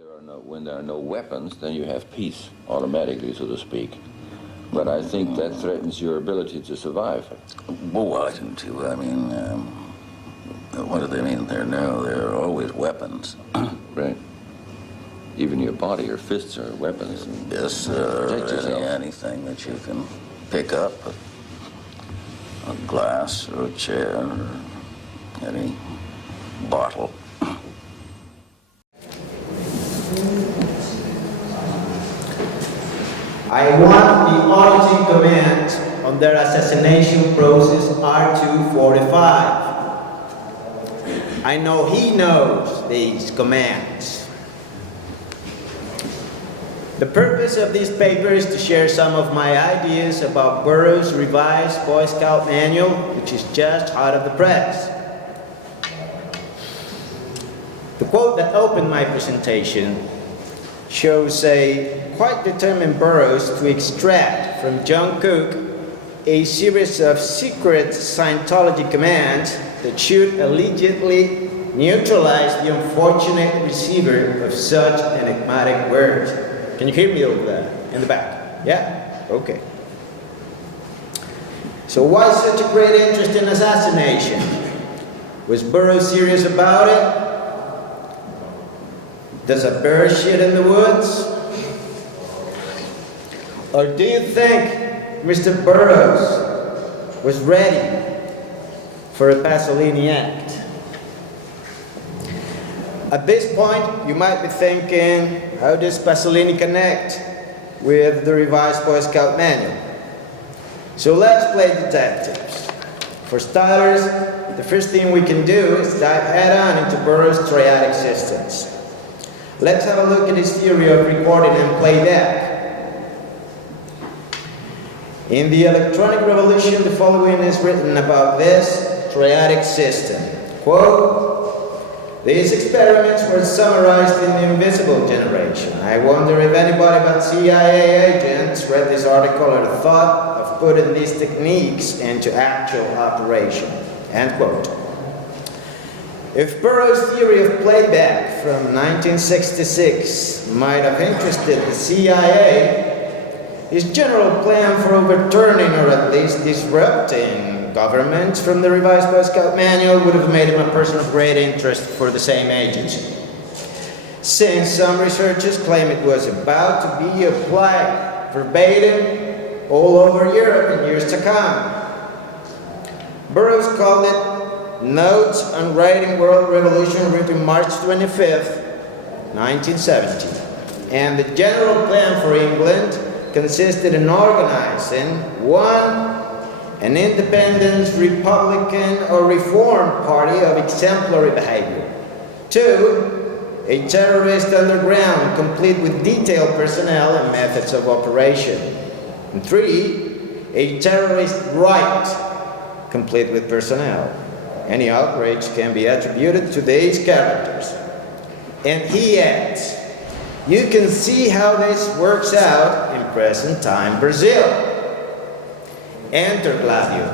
When there are no weapons, then you have peace automatically, so to speak. But I think that threatens your ability to survive. Well, I do too. I mean, what do they mean? There are always weapons. Right. Even your body, your fists are weapons. Yes, anything that you can pick up, a glass or a chair or any bottle. I want the auditing comment on their assassination process R245. I know he knows these commands. The purpose of this paper is to share some of my ideas about Burroughs' revised Boy Scout manual, which is just out of the press. The quote that opened my presentation shows a quite determined Burroughs to extract from John Cook a series of secret Scientology commands that should allegedly neutralize the unfortunate receiver of such enigmatic words. Can you hear me over there in the back? Yeah? Okay. So why such a great interest in assassination? Was Burroughs serious about it? Does a bear shit in the woods? Or do you think Mr. Burroughs was ready for a Pasolini act? At this point, you might be thinking, how does Pasolini connect with the revised Boy Scout manual? So let's play detectives. For starters, the first thing we can do is dive head on into Burroughs' Triadic Systems. Let's have a look at his theory of recording and playback. In the electronic revolution, the following is written about this Triadic System. Quote, "These experiments were summarized in The Invisible Generation. I wonder if anybody but CIA agents read this article or thought of putting these techniques into actual operation." End quote. If Burroughs' theory of playback from 1966 might have interested the CIA, his general plan for overturning or at least disrupting governments from the revised Boy Scout manual would have made him a person of great interest for the same agency, since some researchers claim it was about to be applied verbatim all over Europe in years to come. Burroughs called it Notes on Writing World Revolution, written March 25th, 1970. And the general plan for England consisted in organizing 1. An independent Republican or Reform Party of exemplary behavior. 2. A terrorist underground complete with detailed personnel and methods of operation. And 3. A terrorist right complete with personnel. Any outrage can be attributed to these characters. And he adds, you can see how this works out in present time Brazil. Enter Gladio.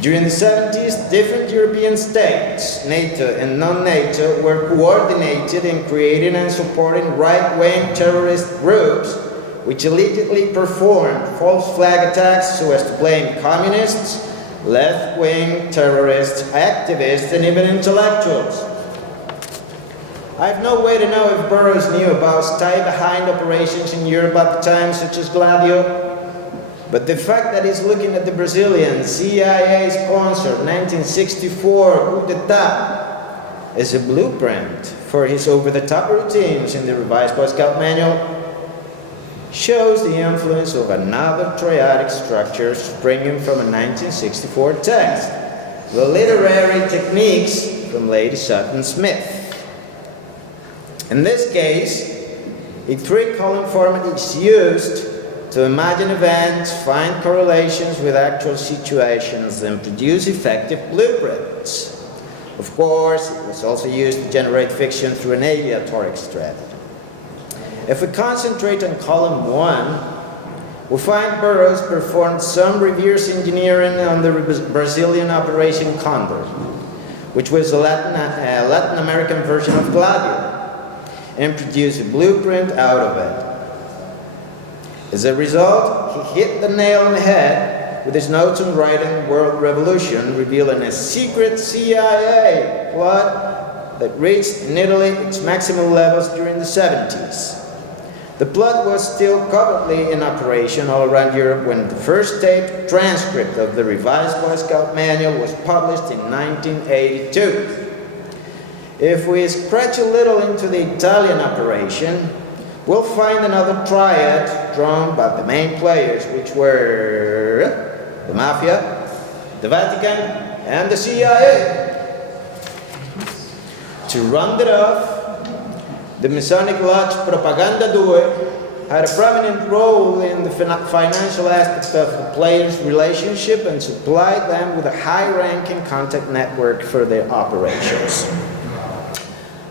During the 70s, different European states, NATO and non-NATO, were coordinated in creating and supporting right-wing terrorist groups which allegedly performed false flag attacks so as to blame communists, left-wing terrorists, activists, and even intellectuals. I have no way to know if Burroughs knew about stay-behind operations in Europe at the time, such as Gladio, but the fact that he's looking at the Brazilian CIA-sponsored 1964 coup d'etat as a blueprint for his over-the-top routines in the revised Boy Scout manual shows the influence of another triadic structure springing from a 1964 text, the literary techniques from Lady Sutton Smith. In this case, a 3-column format is used to imagine events, find correlations with actual situations, and produce effective blueprints. Of course, it was also used to generate fiction through an aleatoric strategy. If we concentrate on column 1, we find Burroughs performed some reverse engineering on the Brazilian Operation Condor, which was a Latin American version of Gladio. and produce a blueprint out of it. As a result, he hit the nail on the head with his notes on writing World Revolution, revealing a secret CIA plot that reached in Italy its maximum levels during the 70s. The plot was still covertly in operation all around Europe when the first taped transcript of the revised Boy Scout manual was published in 1982. If we scratch a little into the Italian operation, we'll find another triad drawn by the main players, which were the Mafia, the Vatican, and the CIA. To round it off, the Masonic Lodge Propaganda Due had a prominent role in the financial aspects of the players' relationship and supplied them with a high-ranking contact network for their operations.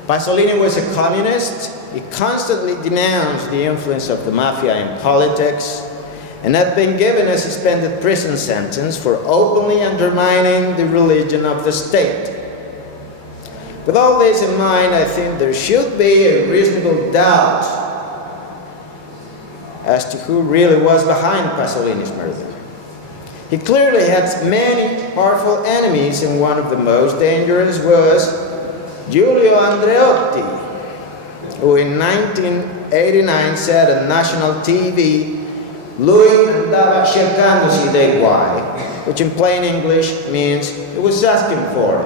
Pasolini was a communist. He constantly denounced the influence of the Mafia in politics and had been given a suspended prison sentence for openly undermining the religion of the state. With all this in mind, I think there should be a reasonable doubt as to who really was behind Pasolini's murder. He clearly had many powerful enemies, and one of the most dangerous was Giulio Andreotti, who in 1989 said on national TV, "Lui andava cercandosi dei guai," which in plain English means he was asking for it.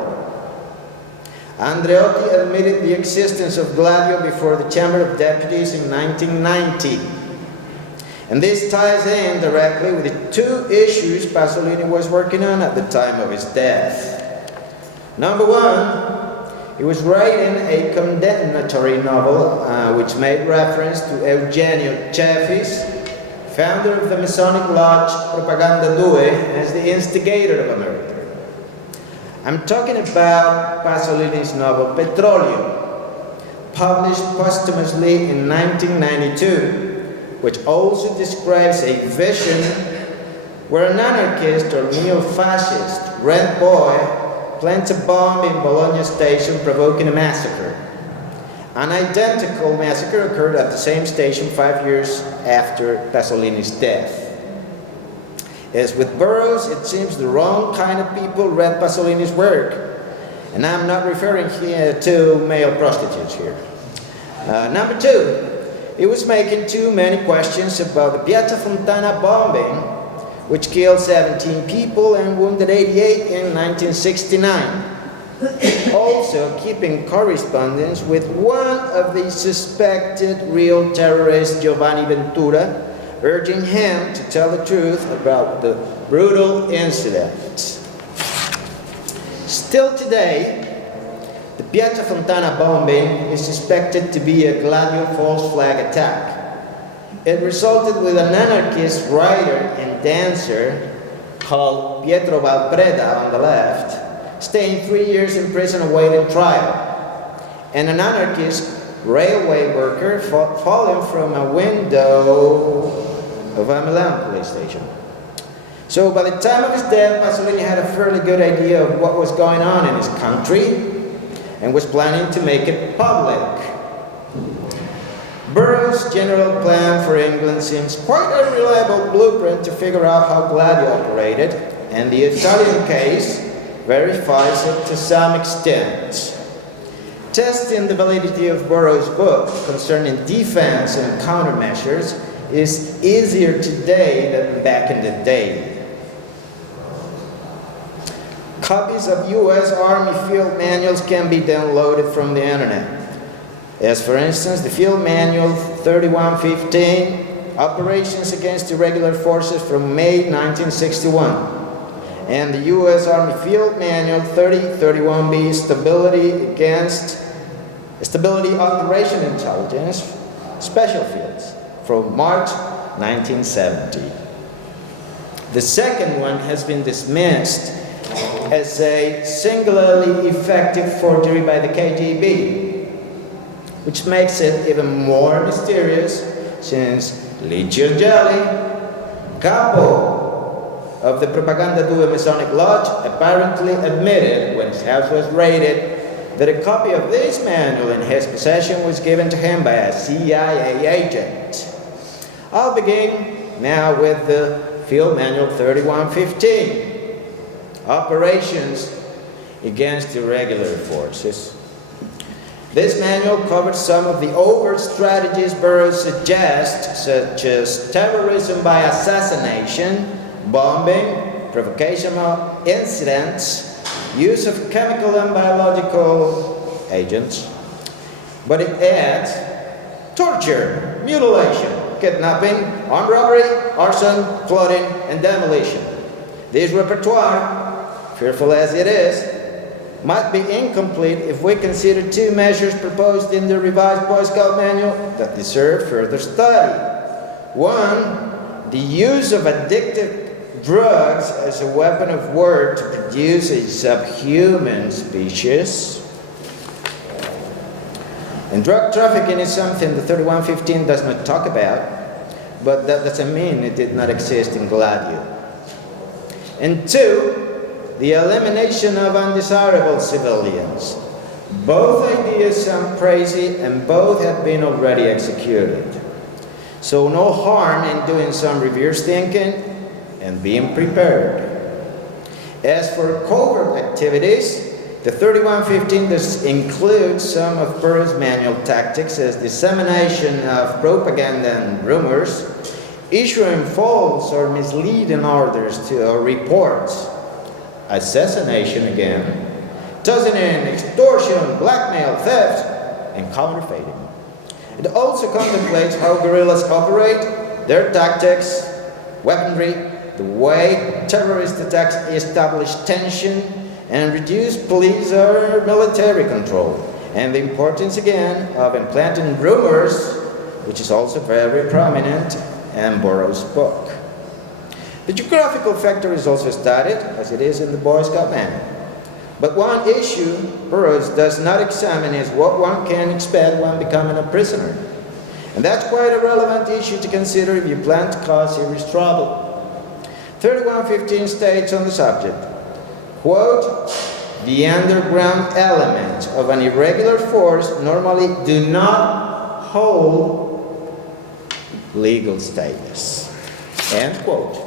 Andreotti admitted the existence of Gladio before the Chamber of Deputies in 1990. And this ties in directly with the two issues Pasolini was working on at the time of his death. Number one, he was writing a condemnatory novel which made reference to Eugenio Cefis, founder of the Masonic Lodge Propaganda Due, as the instigator of a murder. I'm talking about Pasolini's novel Petrolio, published posthumously in 1992, which also describes a vision where an anarchist or neo-fascist red boy plants a bomb in Bologna station, provoking a massacre. An identical massacre occurred at the same station 5 years after Pasolini's death. As with Burroughs, it seems the wrong kind of people read Pasolini's work. And I'm not referring here to male prostitutes here. Number two, he was making too many questions about the Piazza Fontana bombing, which killed 17 people and wounded 88 in 1969. Also keeping correspondence with one of the suspected real terrorists, Giovanni Ventura, urging him to tell the truth about the brutal incident. Still today, the Piazza Fontana bombing is suspected to be a Gladio false flag attack. It resulted with an anarchist writer and dancer called Pietro Valpreda on the left, staying 3 years in prison awaiting trial, and an anarchist railway worker falling from a window of a Milan police station. So by the time of his death, Pasolini had a fairly good idea of what was going on in his country and was planning to make it public. Burroughs' general plan for England seems quite a reliable blueprint to figure out how Gladio operated, and the Italian case verifies it to some extent. Testing the validity of Burroughs' book concerning defense and countermeasures is easier today than back in the day. Copies of U.S. Army field manuals can be downloaded from the internet, as for instance the Field Manual 3115, Operations Against Irregular Forces from May 1961, and the U.S. Army Field Manual 3031B, Stability Operation Intelligence, Special Fields, from March 1970. The second one has been dismissed as a singularly effective forgery by the KGB, which makes it even more mysterious since Licio Gelli, capo of the Propaganda Due Masonic Lodge, apparently admitted when his house was raided that a copy of this manual in his possession was given to him by a CIA agent. I'll begin now with the Field Manual 3115, Operations Against Irregular Forces. This manual covers some of the overt strategies Burroughs suggests, such as terrorism by assassination, bombing, provocation of incidents, use of chemical and biological agents, but it adds torture, mutilation, kidnapping, armed robbery, arson, flooding, and demolition. This repertoire, fearful as it is, might be incomplete if we consider two measures proposed in the revised Boy Scout manual that deserve further study. One, the use of addictive drugs as a weapon of war to produce a subhuman species. And drug trafficking is something the 3115 does not talk about, but that doesn't mean it did not exist in Gladio. And two, the elimination of undesirable civilians. Both ideas sound crazy and both have been already executed. So no harm in doing some reverse thinking and being prepared. As for covert activities, the 3115 does include some of Burroughs' manual tactics as dissemination of propaganda and rumors, issuing false or misleading orders or reports, assassination again, tussling, extortion, blackmail, theft, and counterfeiting. It also contemplates how guerrillas operate, their tactics, weaponry, the way terrorist attacks establish tension and reduce police or military control, and the importance again of implanting rumors, which is also very prominent in Burroughs' book. The geographical factor is also studied, as it is in the Boy Scout manual. But one issue Burroughs does not examine is what one can expect when becoming a prisoner. And that's quite a relevant issue to consider if you plan to cause serious trouble. 3115 states on the subject, quote, the underground elements of an irregular force normally do not hold legal status, end quote.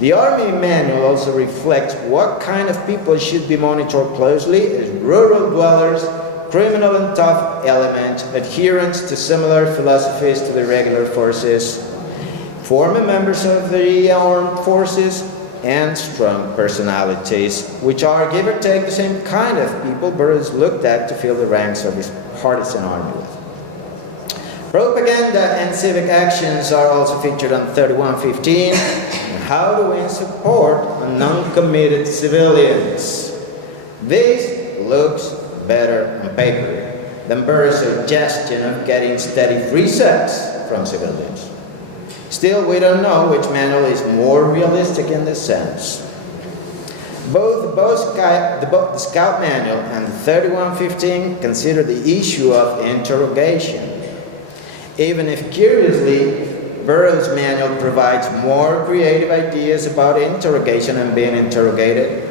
The Army manual also reflects what kind of people should be monitored closely as rural dwellers, criminal and tough elements, adherents to similar philosophies to the irregular forces, former members of the armed forces, and strong personalities, which are, give or take, the same kind of people Burroughs looked at to fill the ranks of his partisan army with. Propaganda and civic actions are also featured on 3115. How to win support on non-committed civilians. This looks better on paper than Burroughs' suggestion of getting steady free sex from civilians. Still, we don't know which manual is more realistic in this sense. Both the Scout Manual and the 3115 consider the issue of interrogation. Even if, curiously, Burroughs' manual provides more creative ideas about interrogation and being interrogated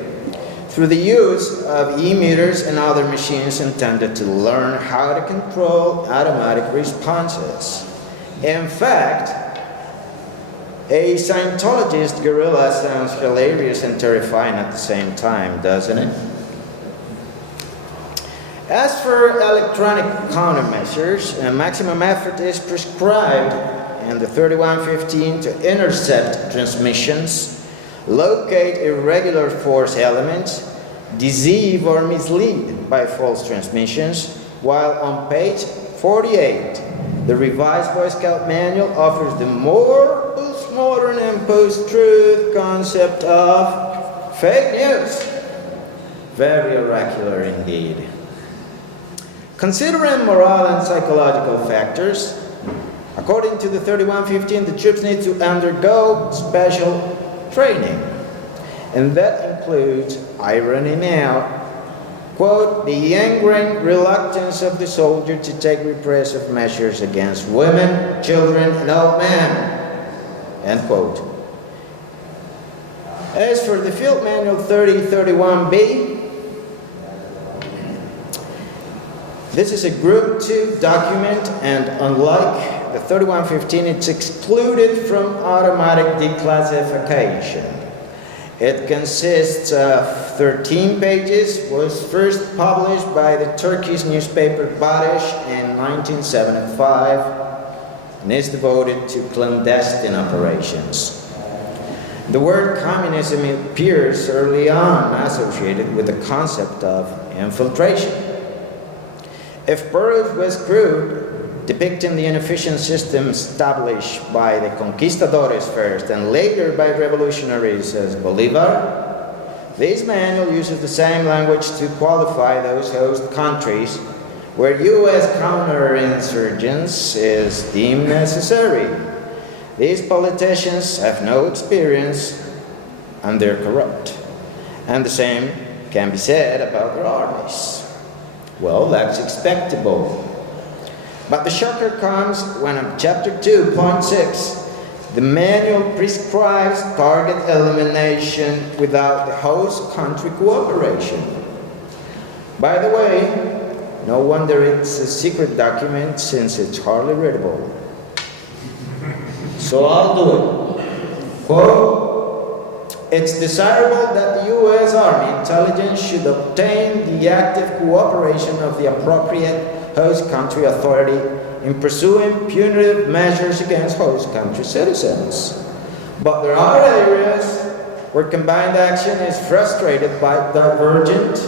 through the use of e-meters and other machines intended to learn how to control automatic responses. In fact, a Scientologist guerrilla sounds hilarious and terrifying at the same time, doesn't it? As for electronic countermeasures, a maximum effort is prescribed in the 3115 to intercept transmissions, locate irregular force elements, deceive or mislead by false transmissions, while on page 48, the revised Boy Scout manual offers the more postmodern and post-truth concept of fake news. Very oracular indeed. Considering moral and psychological factors, according to the 3115, the troops need to undergo special training. And that includes ironing out, quote, the ingrained reluctance of the soldier to take repressive measures against women, children, and old men, end quote. As for the Field Manual 3031B, This is a Group 2 document, and unlike the 3115, it's excluded from automatic declassification. It consists of 13 pages, was first published by the Turkish newspaper Barış in 1975, and is devoted to clandestine operations. The word communism appears early on associated with the concept of infiltration. If Burroughs was crude, depicting the inefficient system established by the conquistadores first and later by revolutionaries as Bolivar, this manual uses the same language to qualify those host countries where U.S. counterinsurgence is deemed necessary. These politicians have no experience and they're corrupt. And the same can be said about their armies. Well, that's expectable. But the shocker comes when on chapter 2.6, the manual prescribes target elimination without the host country cooperation. By the way, no wonder it's a secret document since it's hardly readable. So I'll do it. Quote, it's desirable that the U.S. Army intelligence should obtain the active cooperation of the appropriate host country authority in pursuing punitive measures against host country citizens. But there are areas where combined action is frustrated by divergent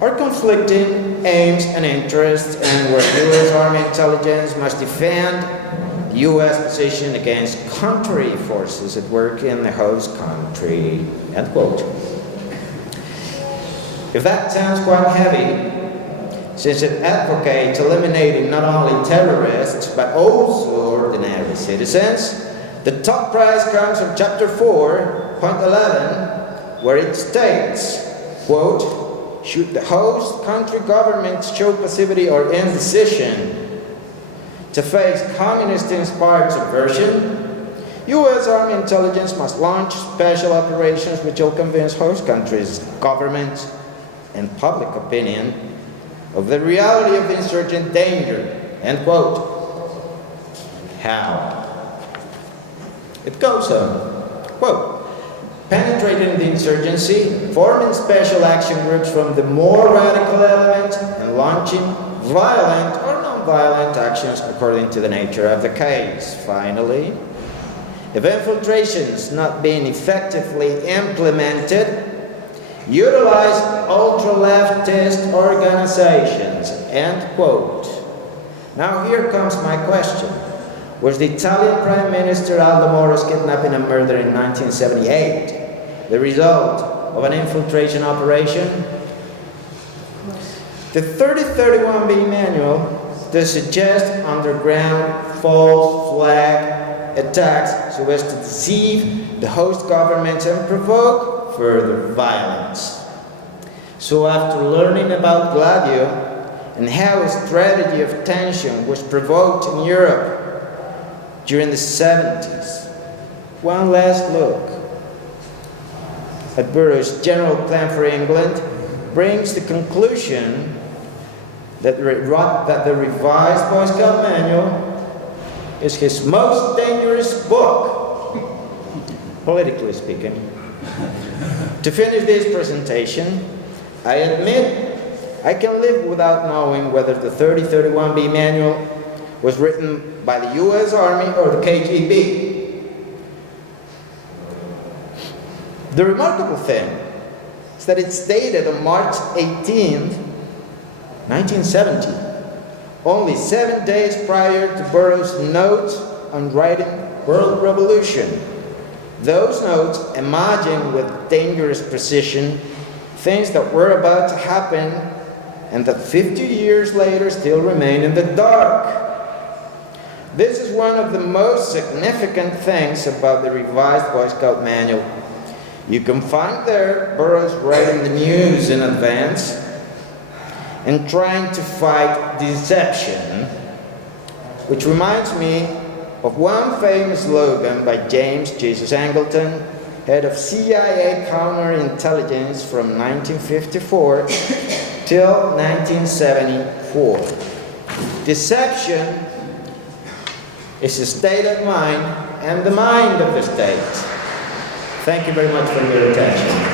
or conflicting aims and interests, and where U.S. Army intelligence must defend the U.S. position against contrary forces at work in the host country. End quote. If that sounds quite heavy, since it advocates eliminating not only terrorists but also ordinary citizens, the top prize comes from chapter 4.11, where it states, quote, should the host country governments show passivity or indecision to face communist-inspired subversion, U.S. Army intelligence must launch special operations which will convince host countries, governments, and public opinion of the reality of insurgent danger. End quote. How? It goes on. Quote, penetrating the insurgency, forming special action groups from the more radical element, and launching violent or non-violent actions according to the nature of the case. Finally, if infiltration is not being effectively implemented, utilize ultra-leftist organizations. End quote. Now here comes my question. Was the Italian Prime Minister Aldo Moro's kidnapping and murder in 1978 the result of an infiltration operation? The 3031B manual does suggest underground false flag attacks so as to deceive the host governments and provoke further violence. So after learning about Gladio and how a strategy of tension was provoked in Europe during the 70s, one last look at Burroughs' general plan for England brings the conclusion that the revised Boy Scout Manual is his most dangerous book, politically speaking. To finish this presentation, I admit I can live without knowing whether the 3031B manual was written by the U.S. Army or the KGB. The remarkable thing is that it's dated on March 18th, 1970, only 7 days prior to Burroughs' notes on writing World Revolution. Those notes imagine with dangerous precision things that were about to happen and that 50 years later still remain in the dark. This is one of the most significant things about the revised Boy Scout Manual. You can find there Burroughs writing the news in advance and trying to fight deception, which reminds me of one famous slogan by James Jesus Angleton, head of CIA counterintelligence from 1954, till 1974. Deception is a state of mind and the mind of the state. Thank you very much for your attention.